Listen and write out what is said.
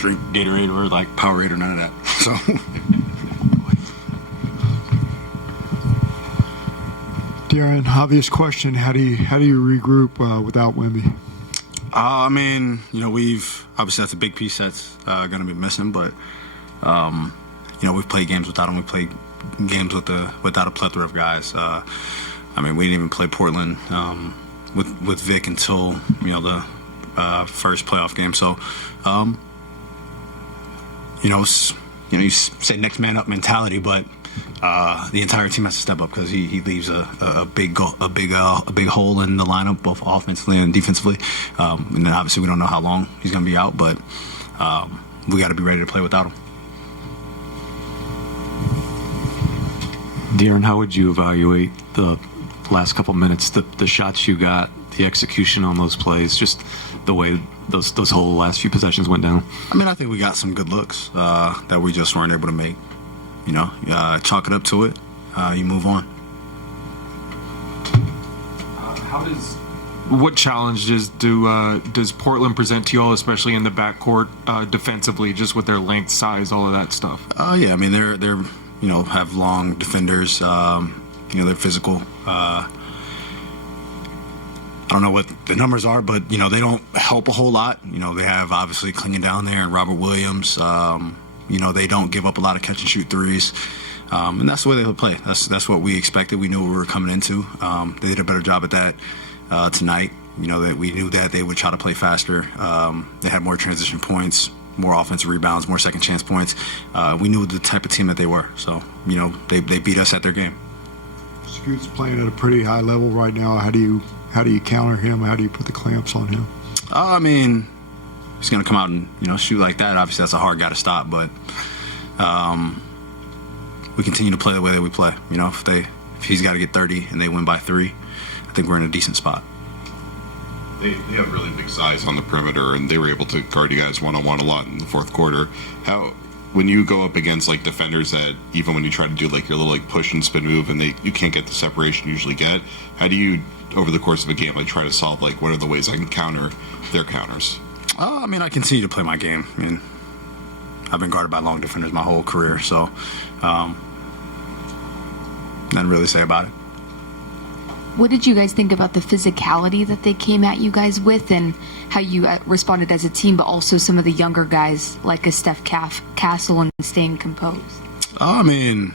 drink Gatorade or like Powerade or none of that. So. Darren, obvious question: How do you regroup without Wemby? I mean, we've obviously that's a big piece that's going to be missing, but we've played games without him. We played games without a plethora of guys. I mean, we didn't even play Portland with Vic until the first playoff game. So, you say next man up mentality, but the entire team has to step up because he leaves a big hole in the lineup, both offensively and defensively. And then obviously we don't know how long he's going to be out, but we got to be ready to play without him. Darren, how would you evaluate the last couple minutes, the shots you got, the execution on those plays, just the way those whole last few possessions went down? I mean, I think we got some good looks that we just weren't able to make. Chalk it up to it. You move on. What challenges does Portland present to you all, especially in the backcourt defensively, just with their length, size, all of that stuff? Yeah, I mean they're have long defenders. They're physical. I don't know what the numbers are, but they don't help a whole lot. They have obviously clinging down there and Robert Williams. They don't give up a lot of catch and shoot threes. And that's the way they would play. That's what we expected. We knew what we were coming into. They did a better job at that tonight. That we knew that they would try to play faster. They had more transition points, more offensive rebounds, more second chance points. We knew the type of team that they were. So, they beat us at their game. Scoot's playing at a pretty high level right now. How do you counter him? How do you put the clamps on him? I mean, he's going to come out and shoot like that. Obviously, that's a hard guy to stop, but we continue to play the way that we play. If he's got to get 30 and they win by 3, I think we're in a decent spot. They have really big size on the perimeter, and they were able to guard you guys one-on-one a lot in the fourth quarter. When you go up against like defenders that even when you try to do like your little like push and spin move and you can't get the separation you usually get, how do you over the course of a game like try to solve like what are the ways I can counter their counters? I mean, I continue to play my game. I mean, I've been guarded by long defenders my whole career, so nothing really to say about it. What did you guys think about the physicality that they came at you guys with and how you responded as a team, but also some of the younger guys like a Steph Castle and staying composed? I mean,